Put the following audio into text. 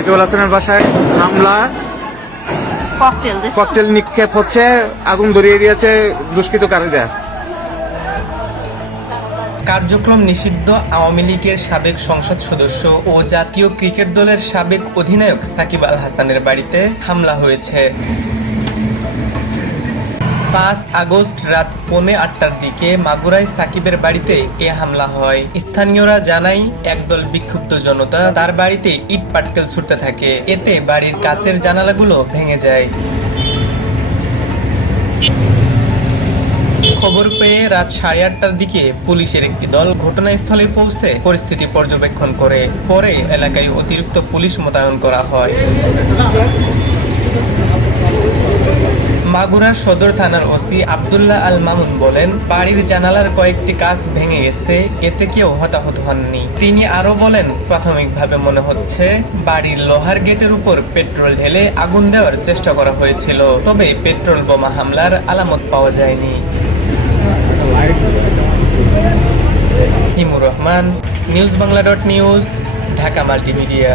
সাকিবুল হাসানের বাসায় হামলা, ককটেল নিক্ষেপ হচ্ছে, আগুন ধরিয়ে দিয়েছে দুষ্কৃতকারীরা। কার্যক্রম নিষিদ্ধ আওয়ামী লীগের সাবেক সংসদ সদস্য ও জাতীয় ক্রিকেট দলের সাবেক অধিনায়ক সাকিব আল হাসানের বাড়িতে হামলা হয়েছে। 5 আগস্ট রাত 7:45টার দিকে মাগুরায় সাকিবের বাড়িতে এ হামলা হয়। স্থানীয়রা জানায় একদল বিক্ষুব্ধ জনতা তার বাড়িতে ইট পাটকেল ছুটতে থাকে, এতে বাড়ির কাচের জানালাগুলো ভেঙে যায়। খবর পেয়ে রাত 8:30টার দিকে পুলিশের একটি দল ঘটনাস্থলে পৌঁছে পরিস্থিতি পর্যবেক্ষণ করে। পরে এলাকায় অতিরিক্ত পুলিশ মোতায়েন করা হয়। মাগুরার সদর থানার ওসি আব্দুল্লাহ আল মামুন বলেন, বাড়ির জানালার কয়েকটি কাচ ভেঙে গেছে, এতে কেউ হতাহত হননি। তিনি আরো বলেন, প্রাথমিকভাবে মনে হচ্ছে বাড়ির লোহার গেটের উপর পেট্রোল ঢেলে আগুন দেওয়ার চেষ্টা করা হয়েছিল, তবে পেট্রোল বোমা হামলার আলামত পাওয়া যায়নি। Imur Rahman, news Bangla .news, Dhaka multimedia.